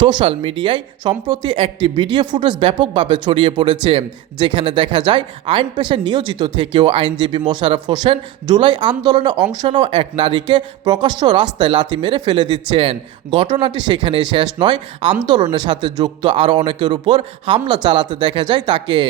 Social মিডিয়ায় সম্প্রতি একটি ভিডিও ফুটেজ ব্যাপকভাবে ছড়িয়ে পড়েছে, যেখানে দেখা যায় আইন পেশায় নিয়োজিত থেকেও আইনজীবী মোশাররফ হোসেন জুলাই আন্দোলনে অংশ নেওয়া এক নারীকে প্রকাশ্য রাস্তায় লাথি মেরে ফেলে দিচ্ছেন। ঘটনাটি সেখানেই শেষ নয়, আন্দোলনের সাথে যুক্ত আরও অনেকের উপর হামলা চালাতে দেখা যায় তাকে।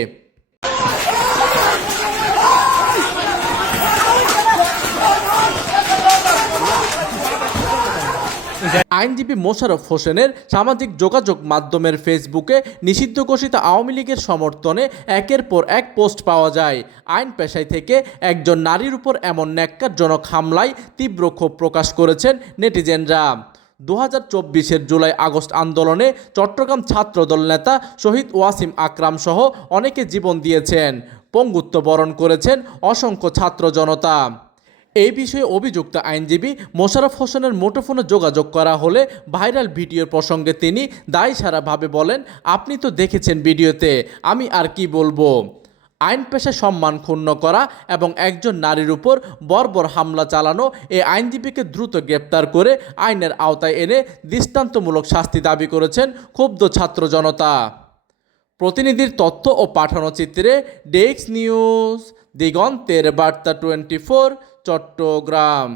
আইনজীবী মোশাররফ হোসেনের সামাজিক যোগাযোগ মাধ্যমের ফেসবুকে নিষিদ্ধ ঘোষিত আওয়ামী লীগের সমর্থনে একের পর এক পোস্ট পাওয়া যায়। আইন পেশায় থেকে একজন নারীর উপর এমন ন্যাক্কারজনক হামলায় তীব্র ক্ষোভ প্রকাশ করেছেন নেটিজেনরা। 2024-এর জুলাই আগস্ট আন্দোলনে চট্টগ্রাম ছাত্রদল নেতা শহীদ ওয়াসিম আকরাম সহ অনেকে জীবন দিয়েছেন, পঙ্গুত্ব বরণ করেছেন অসংখ্য ছাত্র জনতা। এই বিষয়ে অভিযুক্ত আইনজীবী মোশাররফ হোসেনের মুঠোফোনে যোগাযোগ করা হলে ভাইরাল ভিডিওর প্রসঙ্গে তিনি দায়সারাভাবে বলেন, আপনি তো দেখেছেন ভিডিওতে, আমি আর কি বলবো। আইন পেশায় সম্মান ক্ষুণ্ণ করা এবং একজন নারীর উপর বর্বর হামলা চালানো এই আইনজীবীকে দ্রুত গ্রেপ্তার করে আইনের আওতায় এনে দৃষ্টান্তমূলক শাস্তি দাবি করেছেন ক্ষুব্ধ ছাত্র জনতা। প্রতিনিধির তথ্য ও পাঠানো চিত্রে ডেস্ক নিউজ, দিগন্তের বার্তা 24, চট্টগ্রাম।